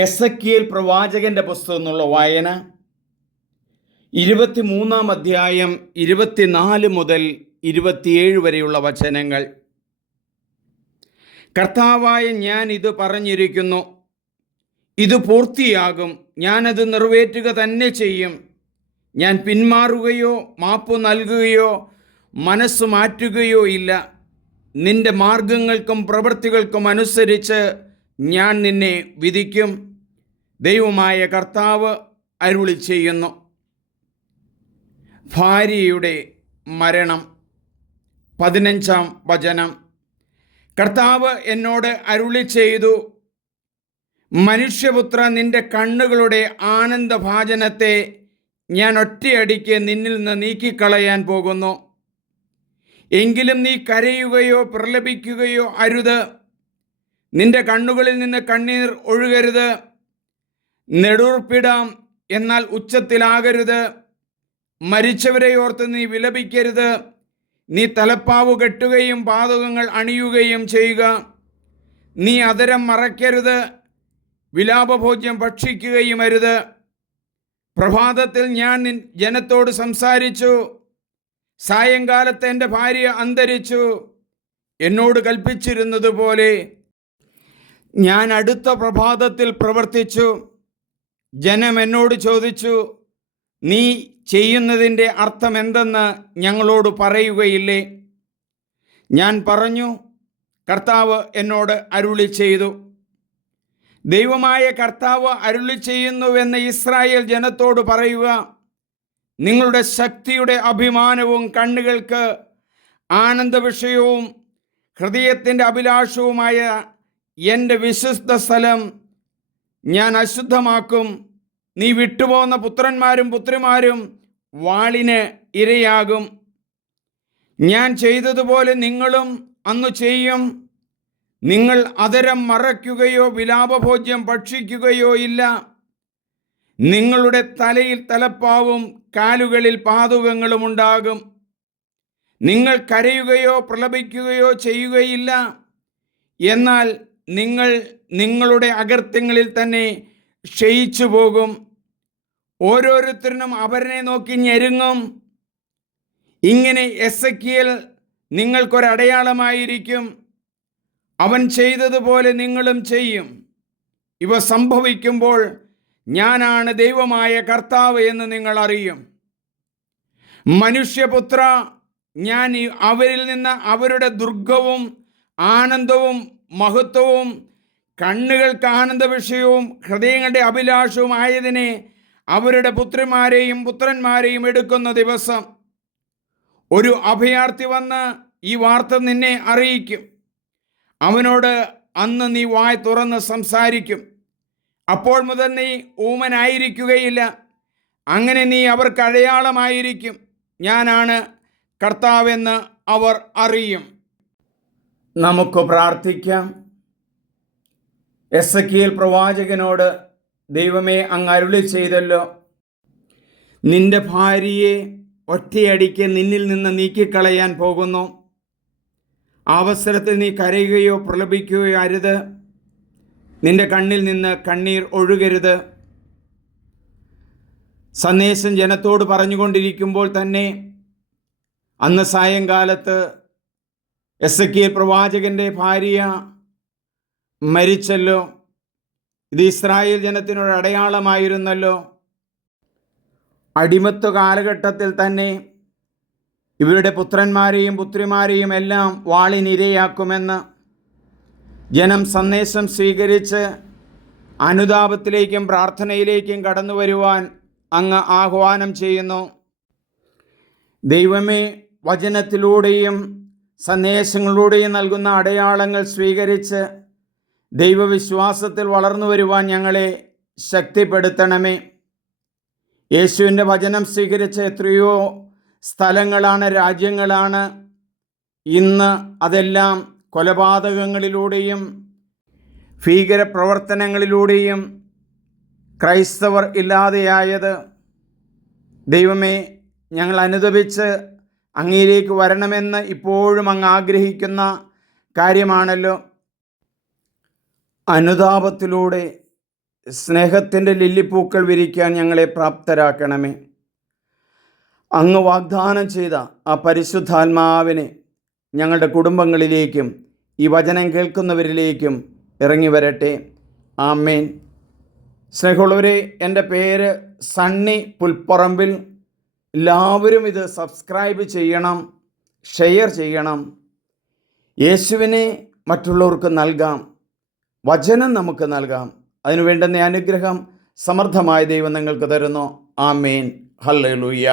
Ezekiel പ്രവാചകന്റെ പുസ്തകം എന്നുള്ള വായന 23-ാം അധ്യായം 24 മുതൽ 27 വരെയുള്ള വചനങ്ങൾ. കർത്താവായ ഞാൻ ഇത് പറഞ്ഞിരിക്കുന്നു, ഇത് പൂർത്തിയാകും, ഞാനത് നിറവേറ്റുക തന്നെ ചെയ്യും. ഞാൻ പിന്മാറുകയോ മാപ്പ് നൽകുകയോ മനസ്സ് മാറ്റുകയോ ഇല്ല. നിന്റെ മാർഗങ്ങൾക്കും പ്രവൃത്തികൾക്കും അനുസരിച്ച് ഞാൻ നിന്നെ വിധിക്കും. ദൈവമായ കർത്താവ് അരുളി ചെയ്യുന്നു. ഭാര്യയുടെ മരണം. 15-ാം വചനം. കർത്താവ് എന്നോട് അരുളി ചെയ്തു, മനുഷ്യപുത്ര, നിന്റെ കണ്ണുകളുടെ ആനന്ദഭാജനത്തെ ഞാൻ ഒറ്റയടിക്ക് നിന്നിൽ നിന്ന് നീക്കിക്കളയാൻ പോകുന്നു. എങ്കിലും നീ കരയുകയോ പ്രലപിക്കുകയോ അരുത്. നിന്റെ കണ്ണുകളിൽ നിന്ന് കണ്ണീർ ഒഴുകരുത്. നെടുർപ്പിടാം, എന്നാൽ ഉച്ചത്തിലാകരുത്. മരിച്ചവരെ ഓർത്ത് നീ വിലപിക്കരുത്. നീ തലപ്പാവ് കെട്ടുകയും പാദകങ്ങൾ അണിയുകയും ചെയ്യുക. നീ അധരം മറയ്ക്കരുത്. വിലാപഭോജ്യം ഭക്ഷിക്കുകയും അരുത്. പ്രഭാതത്തിൽ ഞാൻ ജനത്തോട് സംസാരിച്ചു. സായങ്കാലത്ത് എൻ്റെ ഭാര്യ അന്തരിച്ചു. എന്നോട് കൽപ്പിച്ചിരുന്നത് പോലെ ഞാൻ അടുത്ത പ്രഭാതത്തിൽ പ്രവർത്തിച്ചു. ജനം എന്നോട് ചോദിച്ചു, നീ ചെയ്യുന്നതിൻ്റെ അർത്ഥം എന്തെന്ന് ഞങ്ങളോട് പറയുകയില്ലേ? ഞാൻ പറഞ്ഞു, കർത്താവ് എന്നോട് അരുളി ചെയ്തു. ദൈവമായ കർത്താവ് അരുളി ചെയ്യുന്നുവെന്ന് ഇസ്രായേൽ ജനത്തോട് പറയുക. നിങ്ങളുടെ ശക്തിയുടെ അഭിമാനവും കണ്ണുകൾക്ക് ആനന്ദ വിഷയവും ഹൃദയത്തിൻ്റെ അഭിലാഷവുമായ എൻ്റെ വിശുദ്ധ സ്ഥലം ഞാൻ അശുദ്ധമാക്കും. നീ വിട്ടുപോകുന്ന പുത്രന്മാരും പുത്രിമാരും വാളിന് ഇരയാകും. ഞാൻ ചെയ്തതുപോലെ നിങ്ങളും അന്ന് ചെയ്യും. നിങ്ങൾ അധരം മറയ്ക്കുകയോ വിലാപഭോജ്യം ഭക്ഷിക്കുകയോ ഇല്ല. നിങ്ങളുടെ തലയിൽ തലപ്പാവും കാലുകളിൽ പാദുകങ്ങളും ഉണ്ടാകും. നിങ്ങൾ കരയുകയോ പ്രലപിക്കുകയോ ചെയ്യുകയില്ല. എന്നാൽ നിങ്ങൾ നിങ്ങളുടെ അകൃത്യങ്ങളിൽ തന്നെ ക്ഷയിച്ചു പോകും. ഓരോരുത്തരും അവരെ നോക്കി ഞെരുങ്ങും. ഇങ്ങനെ എസെക്കിയേൽ നിങ്ങൾക്കൊരടയാളമായിരിക്കും. അവൻ ചെയ്തതുപോലെ നിങ്ങളും ചെയ്യും. ഇവ സംഭവിക്കുമ്പോൾ ഞാനാണ് ദൈവമായ കർത്താവ് എന്ന് നിങ്ങൾ അറിയും. മനുഷ്യപുത്ര, ഞാൻ അവരിൽ നിന്ന് അവരുടെ ദുർഗവും ആനന്ദവും മഹത്വവും കണ്ണുകൾക്ക് ആനന്ദ വിഷയവും ഹൃദയങ്ങളുടെ അഭിലാഷവും ആയതിനെ അവരുടെ പുത്രിമാരെയും പുത്രന്മാരെയും എടുക്കുന്ന ദിവസം ഒരു അഭയാർത്ഥി വന്ന് ഈ വാർത്ത നിന്നെ അറിയിക്കും. അവനോട് അന്ന് നീ വായ് തുറന്ന് സംസാരിക്കും. അപ്പോൾ മുതൽ നീ ഊമനായിരിക്കുകയില്ല. അങ്ങനെ നീ അവർക്ക് അടയാളമായിരിക്കും. ഞാനാണ് കർത്താവെന്ന് അവർ അറിയും. നമുക്ക് പ്രാർത്ഥിക്കാം. എസെക്കിയേൽ പ്രവാചകനോട് ദൈവമേ, അങ്ങ് അരുളി ചെയ്തല്ലോ, നിന്റെ ഭാര്യയെ ഒറ്റയടിക്ക് നിന്നിൽ നിന്ന് നീക്കിക്കളയാൻ പോകുന്നു. അവസരത്തിൽ നീ കരയുകയോ പ്രലപിക്കുകയോ അരുത്. നിന്റെ കണ്ണിൽ നിന്ന് കണ്ണീർ ഒഴുകരുത്. സന്ദേശം ജനത്തോട് പറഞ്ഞുകൊണ്ടിരിക്കുമ്പോൾ തന്നെ അന്ന് സായങ്കാലത്ത് എസെക്കിയേൽ പ്രവാചകന്റെ ഭാര്യ മരിച്ചല്ലോ. ഇത് ഇസ്രായേൽ ജനത്തിനൊരു അടയാളമായിരുന്നല്ലോ. അടിമത്വ കാലഘട്ടത്തിൽ തന്നെ ഇവരുടെ പുത്രന്മാരെയും പുത്രിമാരെയും എല്ലാം വാളിനിരയാക്കുമെന്ന് ജനം സന്ദേശം സ്വീകരിച്ച് അനുതാപത്തിലേക്കും പ്രാർത്ഥനയിലേക്കും കടന്നു വരുവാൻ അങ്ങ് ആഹ്വാനം ചെയ്യുന്നു. ദൈവമേ, വചനത്തിലൂടെയും സന്ദേശങ്ങളിലൂടെയും നൽകുന്ന അടയാളങ്ങൾ സ്വീകരിച്ച് ദൈവവിശ്വാസത്തിൽ വളർന്നു വരുവാൻ ഞങ്ങളെ ശക്തിപ്പെടുത്തണമേ. യേശുവിൻ്റെ വചനം സ്വീകരിച്ച എത്രയോ സ്ഥലങ്ങളാണ്, രാജ്യങ്ങളാണ്. ഇന്ന് അതെല്ലാം കൊലപാതകങ്ങളിലൂടെയും ഭീകരപ്രവർത്തനങ്ങളിലൂടെയും ക്രൈസ്തവർ ഇല്ലാതെയായത്. ദൈവമേ, ഞങ്ങൾ അനുതപിച്ച് അങ്ങയിലേക്ക് വരണമെന്ന് ഇപ്പോഴും അങ്ങ് ആഗ്രഹിക്കുന്ന കാര്യമാണല്ലോ. അനുതാപത്തിലൂടെ സ്നേഹത്തിൻ്റെ ലില്ലിപ്പൂക്കൾ വിരിക്കാൻ ഞങ്ങളെ പ്രാപ്തരാക്കണമേ. അങ്ങ് വാഗ്ദാനം ചെയ്ത ആ പരിശുദ്ധാത്മാവിനെ ഞങ്ങളുടെ കുടുംബങ്ങളിലേക്കും ഈ വചനം കേൾക്കുന്നവരിലേക്കും ഇറങ്ങി വരട്ടെ. ആമേൻ. സ്നേഹമുള്ളവരെ, എൻ്റെ പേര് സണ്ണി പുൽപ്പറമ്പിൽ. എല്ലാവരും ഇത് സബ്സ്ക്രൈബ് ചെയ്യണം, ഷെയർ ചെയ്യണം. യേശുവിനെ മറ്റുള്ളവർക്ക് നൽകാം, വചനം നമുക്ക് നൽകാം. അതിനു വേണ്ടുന്ന അനുഗ്രഹം സമൃദ്ധമായ ദൈവം നിങ്ങൾക്ക് തരുന്നു. ആമേൻ. ഹല്ലേലൂയ.